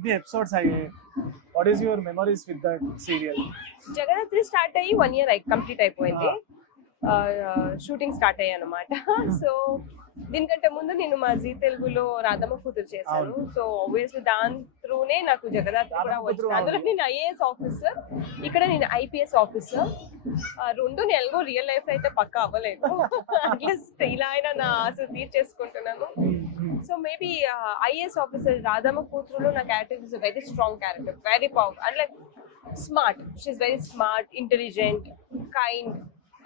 ఎన్ని ఎపిసోడ్స్ అయ్యాయి? What is your memories with that serial? Jagadhatri start అయ్యి 1 year కంప్లీట్ అయిపోయింది. షూటింగ్ స్టార్ట్ అయ్యాయి అనమాట. సో దీనికంటే ముందు నేను మా జీ తెలుగులో రాధమ్మ కూతురు చేశాను. సో ఆబ్వియస్లీ దాని త్రూనే నాకు జగదాత్రి కూడా వచ్చింది. అందులో నేను ఐఏఎస్ ఆఫీసర్, ఇక్కడ నేను ఐపీఎస్ ఆఫీసర్. రెండు నేను ఎలాగో రియల్ లైఫ్ అయితే పక్కా అవ్వలేదు. అట్లీస్ట్ ఇలా అయినా నా ఆశ తీర్చేసుకుంటున్నాను. So maybe IAS officer Radhamma కూతురులో నా character is very strong character, very powerful and like smart. She is very smart, intelligent, kind,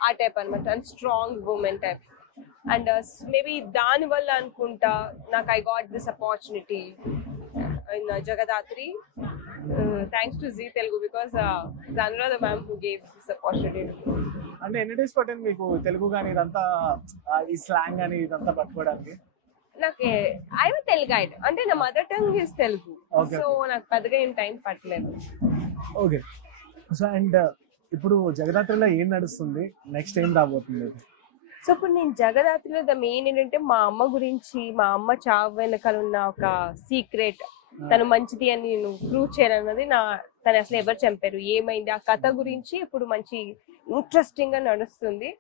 ఆ టైప్ అనమాట. And strong women type. And maybe దాని వల్ల అనుకుంటా నాకు I got this opportunity in Jagadhatri. Thanks to Zee Telugu because Anuradha ma'am who gave this opportunity. అంటే ఎన్ని days పట్టింది మీకు తెలుగు కానీ ఇదంతా ఈ స్లాంగ్ అని ఇదంతా పట్టుకోవడానికి? నాకు ఐ తెలుగు అంటే నా mother tongue is Telugu. So నాకు పెద్దగా ఏం టైం పట్టలేదు. ఓకే. సో అండ్ ఇప్పుడు జగదాత్రిలో ఏం నడుస్తుంది, నెక్స్ట్ ఏం రాబోతుంది? సో ఇప్పుడు నేను జగదాత్రిలో ద మెయిన్ ఏంటంటే మా అమ్మ గురించి, మా అమ్మ చావు వెనకాల ఉన్న ఒక సీక్రెట్, తను మంచిది అని నేను ప్రూవ్ చేయాలన్నది తను అసలు ఎవరు చంపారు, ఏమైంది, ఆ కథ గురించి ఇప్పుడు మంచి ఇంట్రెస్టింగ్ గా నడుస్తుంది.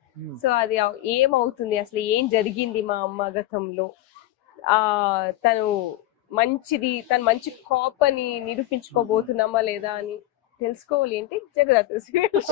సో అది ఏమవుతుంది, అసలు ఏం జరిగింది మా అమ్మ గతంలో, తను మంచి కాప్ అని నిరూపించుకోబోతున్నామా లేదా అని తెలుసుకోవాలి అంటే జగదాత్రి సీరియల్